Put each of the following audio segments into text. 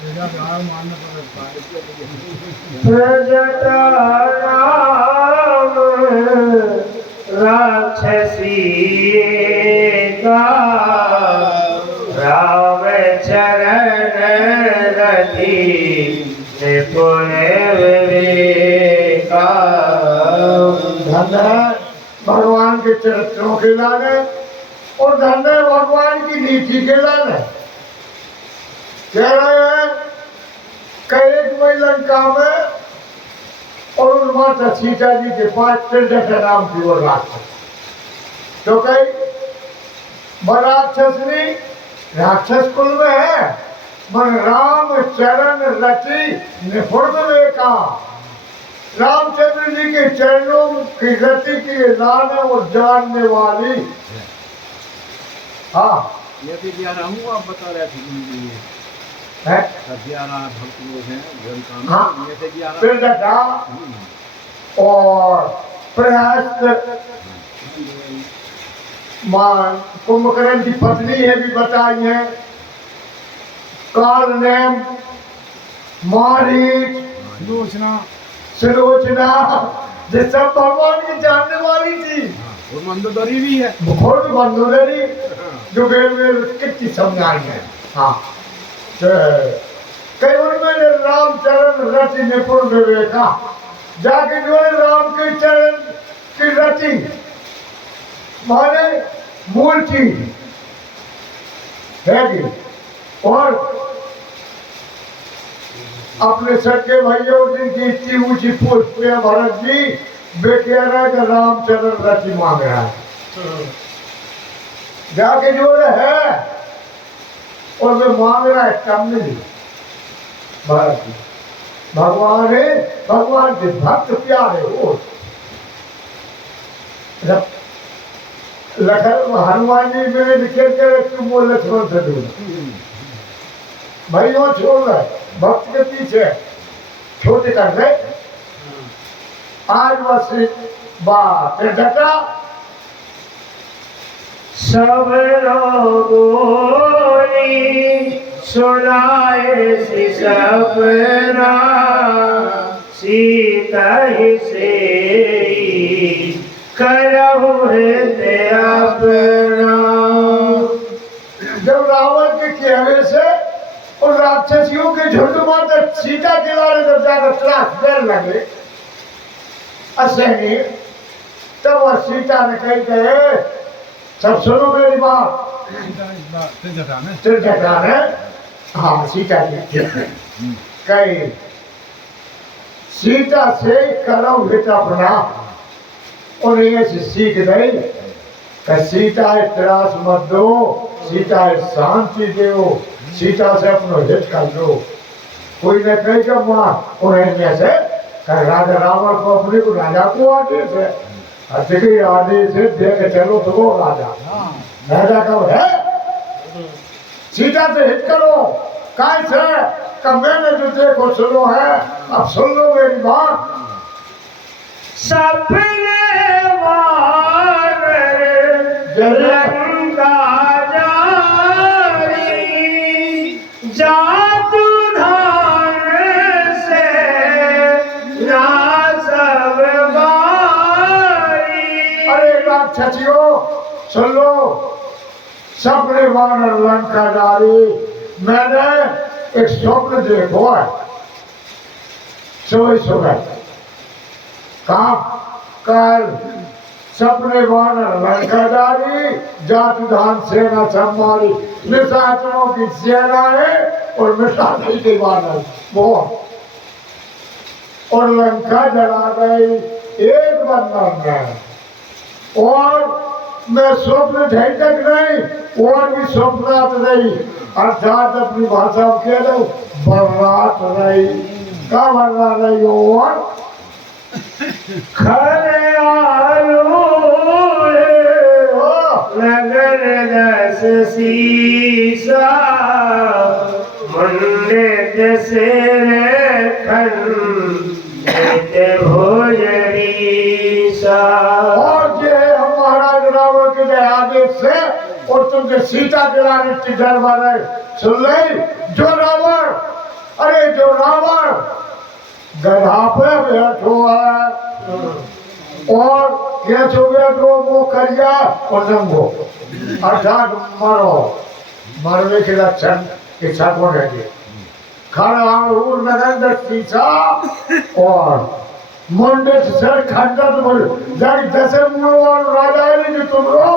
प्रजटाराम राक्षसी का राम चरण रति निपुण विवेका। धन है भगवान के चरित्रों के लाने और धन है भगवान की नीति के लाने। कह रहे हैं कई कोई लंका में और उन माता सीता जी के पास त्रिजटा नाम की वो राक्षस। तो कई राक्षस नहीं राक्षस कुल में है मन राम चरण रति निपुण विवेका। रामचंद्र जी के चरणों की रति की लाने और जानने वाली। हाँ ये भी 11 हूँ आप बता रहे थे है 11 भक्त लोग हैं लंका में। हाँ ये से 11 त्रिजटा और प्रयास कुंभकर्ण की पत्नी है भी बताई है। काल नेम मारीच सुलोचना ये सब भगवान की जानने वाली थी। और मंदोदरी भी है बहुत मंदोदरी जो वेद में कितनी समझाई है। हाँ कई उनमें रामचरण रति निपुण विवेका जाके जो है राम के चरण की रति माने मूर्ति है और अपने सच्चे भाइयों जिनकी इतनी ऊंची पोस्ट पे भरत जी वे कह रहा है कि रामचरण रति मांग रहा है। जाके जो है और वे मांग रहा है कम नहीं भरत जी। भगवान है भगवान के भक्त प्यारे हो। लखन हनुमान जी में लिखे के तुम वो लक्ष्मण से दूर भाई वो छोड़ रहे भक्त के पीछे छोटे कर दे। आज बस बात जटा सब लोगों सुनाए सी सपना सीता ही से करहु हृदय अपना। जब रावण के कहने से और राक्षसियों के झुंड माता सीता के बारे जब जाकर त्रास देने लगे असहनीय तब वह सीता ने कही गए सब सुनो मेरी बात। त्रिजटा ने हाँ सीता जी कही सीता से करो हित अपना उन्हें ऐसी सीख दी कि सीता है त्रास मत दो सीता है शांति दो सीता से अपना हित कर दो। कोई ने कही कि माँ उन्हें में से राजा रावण को अपने को राजा को आदेश है अच्छी आदेश है दे के चलो तो वो राजा कब है सीता से हित करो कैसे कब मैंने जो देखो सुनो है अब सुन लो मेरी बात। सपने वार लंका जारी जादू धार से ना सब बारी। अरे राक्षसियों सुन लो सपने वानर लंका जारी मैंने एक स्वप्न देखो है सोई सुबह काम कर सपने वानर लंका जारी जाति धान सेना संभाली निशाचरों की सेना है और मिठाई के वानर वो और लंका जला गई एक बंधन में। और मैं स्वप्न झटक नहीं और भी स्वप्नात रही अर्थात अपनी भाषा में कह दो बर्रात रही क्या बर्रा रही और खरे आलू नगर दस सीसा मंडित सिर खंडित भोजरीसा। और ये हम महाराज रावण के आदेश से और तुमके सीता के लाने की डर वाले सुन ले जो रावण जो रावण गधा पे बैठो है और कैसो बैठो वो करिया और नंगो अर्थात मरो मरने के लक्षण के छापों रहेंगे खड़ा और नरेंद्र सीसा और मुंडे सर खंडत बोल जब दसे मूल वाल राजा ने जो तुम रो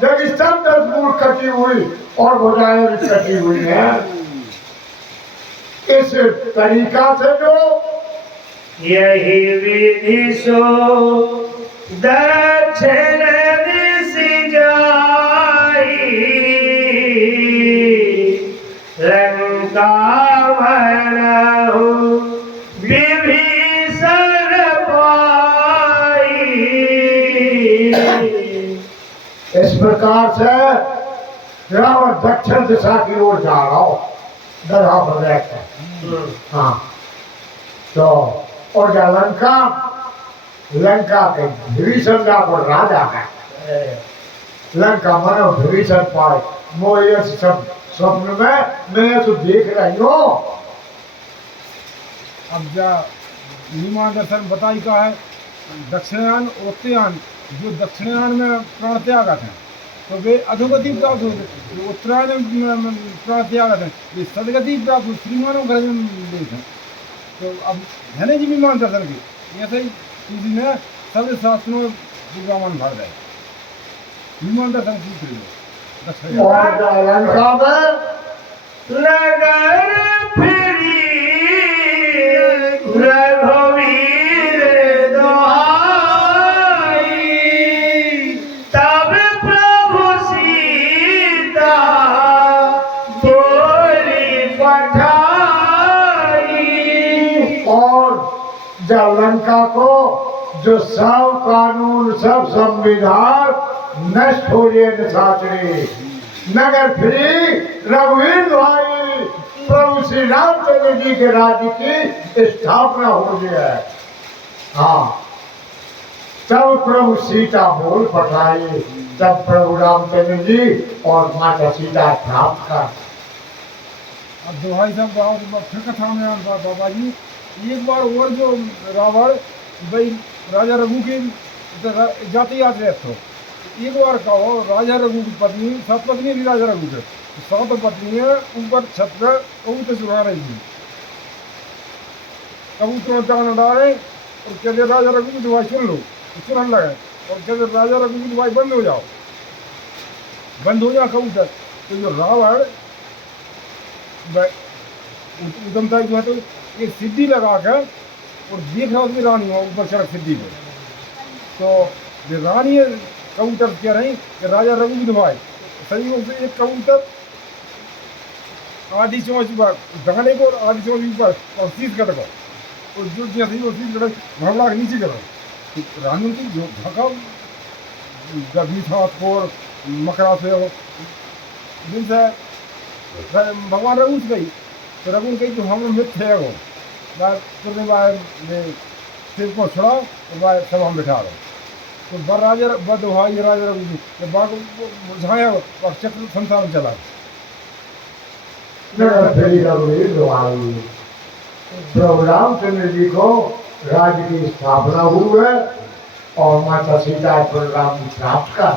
जब सब 10 मूल कटी हुई और भुजाएं भी कटी हुई है इस तरीका से जो यही विधि सो दक्षिण दिश जाई लंका भरहु विभीषण पाई। इस प्रकार से रावण दक्षिण दिशा की ओर जा रहा हो गधा पर बैठकर हाँ तो और जा लंका के विभीषण का को राजा है लंका मानो विभीषण पाए मोह सब स्वप्न में मैं तो देख रही हूँ। अब जा नीमा दर्शन बताई का है दक्षिणायन उत्तरायण जो दक्षिणायन में प्राण त्यागत हैं तो वे अधोगति प्राप्त होते जो उत्तरायण में प्राण त्यागत हैं ये सदगति प्राप्त श्रीमानों घर में देख हैं तो अब है ना जी विमान दर्शन की ऐसे ही किसी ने सब शास्त्रों विमान भर गए विमान दर्शन की और लंका में नगर फिरी रघुवीर दोहाई तब प्रभु सीता बोली पठाई। और जब लंका को जो सब कानून सब संविधान नष्ट हो गए निशाचरी नगर फ्री रघुवीर भाई प्रभु श्री रामचंद्र जी के राज्य की स्थापना हो गई है हाँ तब प्रभु सीता बोल पठाई तब प्रभु रामचंद्र जी और माता सीता प्राप्त कर। अब दोहाई साहब फिर कथा में बाबा जी एक बार और जो रावण भाई राजा रघु की जाते याद रहे तो एक बार का हो राजा रघु की पत्नी सब पत्नी भी राजा रघु के सात पत्नी ऊपर छत पर कबूतर चुरा रही थी कबूतर चांद डाले और कहते राजा रघु की दवाई सुन लो सुनने लगे और कहते राजा रघु की दवाई बंद हो जाओ कबूतर तो जो रावण उदमता जो है तो एक सिद्धि लगा कर और देख रहा उसकी रानी हो ऊपर सड़क सिद्धि पे तो जो रानी कबूतर कह रही कि राजा रघु की दवाई सही रूप से एक कबूतर आधी चौंच पर दाने को और आधी चौंच पर और सीध कर को और जो जैसे वो सीध कर भरला के नीचे कर तो रानी की जो धक्का गभी था और मकरा से जिनसे भगवान रघु से गई तो रघु कही तो हम मित्र है वो तुमने सिर को छुड़ा और बाय सब हम बिठा रहे तो बर राजा बदहाई राजा रघु जी तो बाग बुझाया और चक्र संसार में चला प्रभु रामचंद्र जी को राज्य की स्थापना हुई है और माता सीता पर राम की प्राप्त कर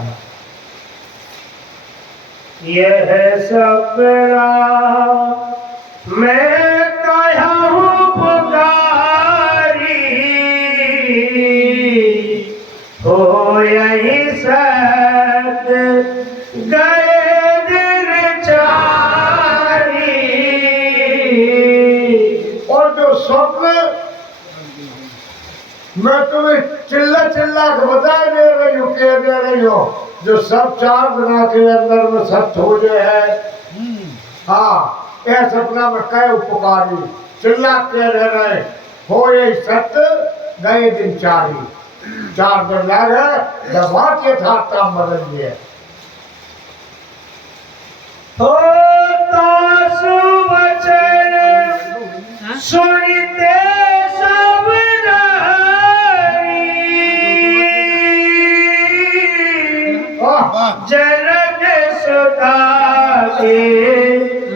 यह सपना मैं कहा हूँ पुकारी हो यही सत गए दिन चारी। और जो स्वप्न मैं तुम्हें चिल्ला के बता दे रही हूँ कह दे रही हूँ जो सब 4 दिनों के अंदर में सत्य हो गए है हाँ यह सपना में कई उपकारी चिल्ला के रह रहे हो ये सत्य गए दिन 4 दिन लगे जब बात ये था काम बदल गए हो तो सुवचन सुनते सब नारी जनक सुता के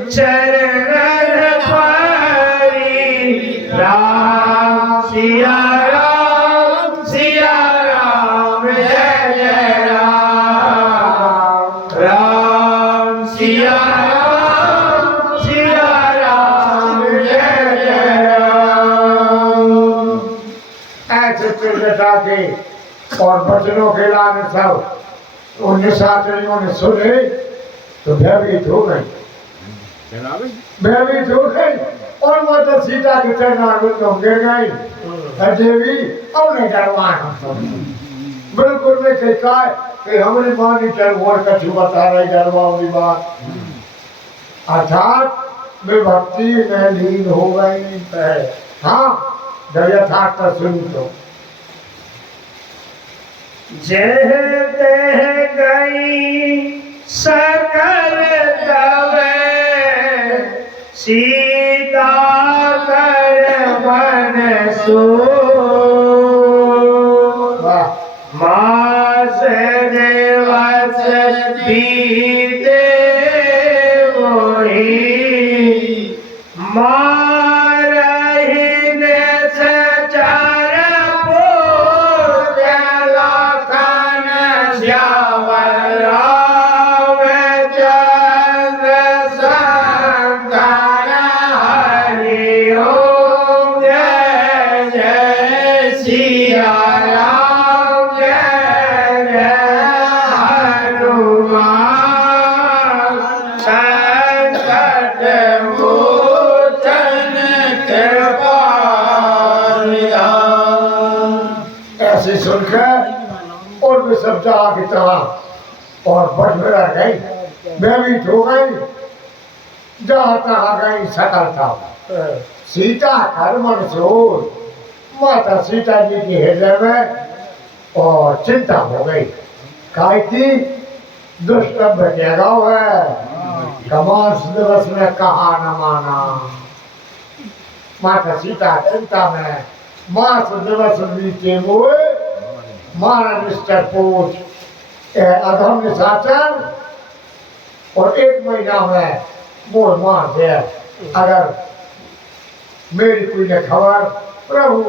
चरण पारी। सिर बैठा के और बचनों के लाने सब उन निशाचरियों ने सुने तो भयभीत हो गई, भयभीत हो गई और माता सीता के चरणारविंद में गिर गई। देवी अब नहीं डरवाना, बिल्कुल नहीं कही का कि हमारी माँ ने डर और कछु बता रही डरवाओगी बात। अर्थात वे भक्ति में लीन हो गई है। हाँ जब यथार्थ सुन तो जह तह गई सकल दवे सीता कर मन सो मास दिवस बीते वही मारहिन सचर पूजन लखन श्यामल राम चंद्र शंकर हरि ओम जय जय सिया राम जय जय हनुमान संकट मोचन कृपानिधान। ऐसे सुनकर और वे सब जाग चला और बच में रह गई, भयभीत हो गई। जहाँ तहाँ गई सकलता सीता कर मंसूर माता सीता जी के हृदय में और चिंता हो गई। काय की दुष्ट बचेगा है कमास दिवस में कहा न माना। माता सीता चिंता में मास दिवस बीते हुए मारा निश्चय पूछ अधम निशाचर और 1 महीना में मोर मार दे। अगर मेरी कोई ने खबर प्रभु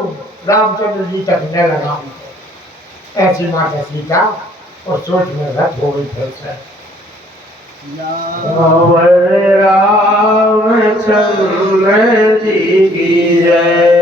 रामचंद्र जी तक न लगा। ऐसी माता सीता और सोच में रद्द हो गई फिर से। रामचंद्र जी की जय।